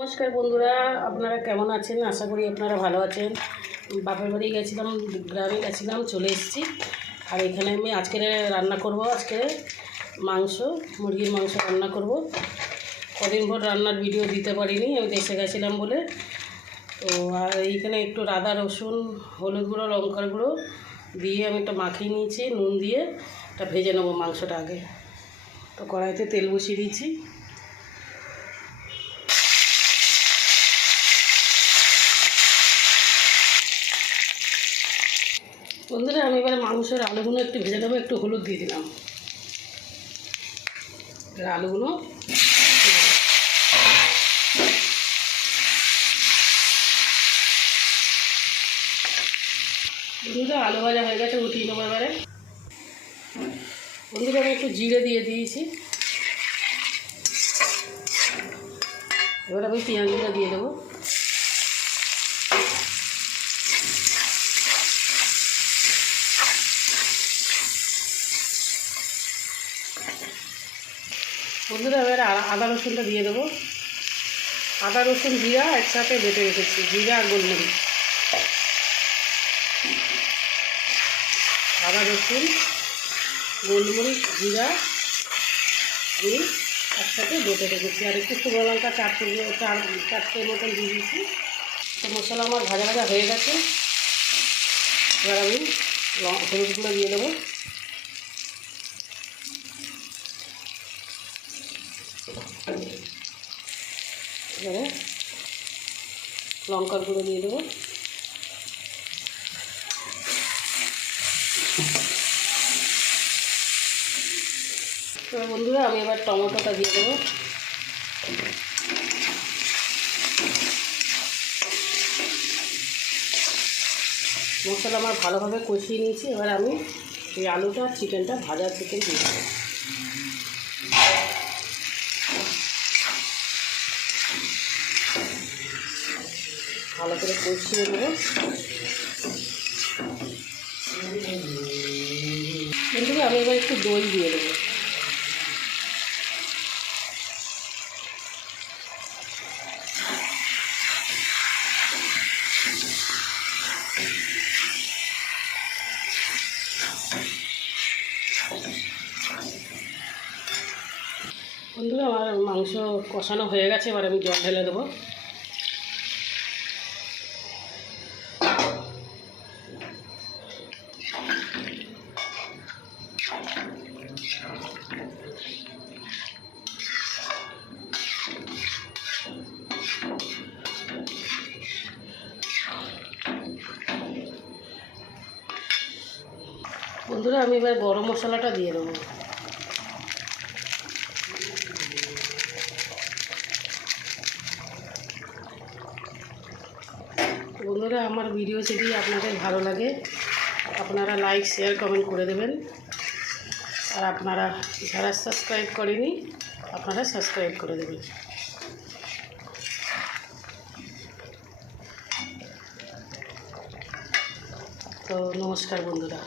নমস্কার বন্ধুরা, আপনারা কেমন আছেন? আশা করি আপনারা ভালো আছেন। বাপের বাড়ি গেছিলাম, গ্রামে গেছিলাম, চলে এসেছি। আর এখানে আমি আজকে রান্না করব। আজকে মাংস, মুরগির মাংস রান্না করব। কদিন ভর রান্নার ভিডিও দিতে পারিনি, আমি দেশে গেছিলাম বলে। তো আর এইখানে একটু আদা, রসুন, হলুদ গুঁড়ো, লঙ্কার গুঁড়ো দিয়ে আমি একটা মাখিয়ে নিয়েছি, নুন দিয়ে এটা ভেজে নেবো মাংসটা আগে। তো কড়াইতে তেল বসিয়ে দিয়েছি। বন্ধুরা, আমি এবারে মাংসের আলুগুলো একটু ভেজে নেবো। একটু হলুদ দিয়ে দিলাম। আলুগুলো বন্ধুরা, আলু ভাজা হয়ে গেছে, উঠিয়ে নেবো এবারে। বন্ধুরা, আমি একটু জিরে দিয়ে দিয়েছি। এবার আমি পেঁয়াজগুলো দিয়ে দেবো। বন্ধুরা, এবার আদা রসুনটা দিয়ে দেবো। আদা রসুন জিরা একসাথে বেটে রেখেছি, জিরা আর গোলমরিচ। আদা রসুন, গোলমরিচ, জিরা আমি একসাথে বেটে রেখেছি। আর একটু শুকনো লঙ্কা চারটে মতন দিয়ে দিয়েছি। তো মশলা আমার ভাজা ভাজা হয়ে গেছে। এবার আমি হলুদগুলো দিয়ে দেবো। এবারে লঙ্কার গুঁড়ো দিয়ে দেবো। তো বন্ধুরা, আমি এবার টমেটোটা দিয়ে দেবো। মশলা আমার ভালোভাবে কষিয়ে নিয়েছি। এবার আমি এই আলুটা আর চিকেনটা, ভাজা চিকেন দিয়ে দেবো। ভালো করে কষিয়ে নেবো। বন্ধুরা, আমি এবার একটু দই দিয়ে দেবো। বন্ধুরা, আমার মাংস কষানো হয়ে গেছে। এবার আমি জল ঢেলে দেবো। বন্ধুরা, আমি এবার গরম মশলাটা দিয়ে দেবো। বন্ধুরা, আমার ভিডিও যদি আপনাদের ভালো লাগে, আপনারা লাইক, শেয়ার, কমেন্ট করে দেবেন। আর আপনারা যারা সাবস্ক্রাইব করেনি, আপনারা সাবস্ক্রাইব করে দেবেন। তো নমস্কার বন্ধুরা।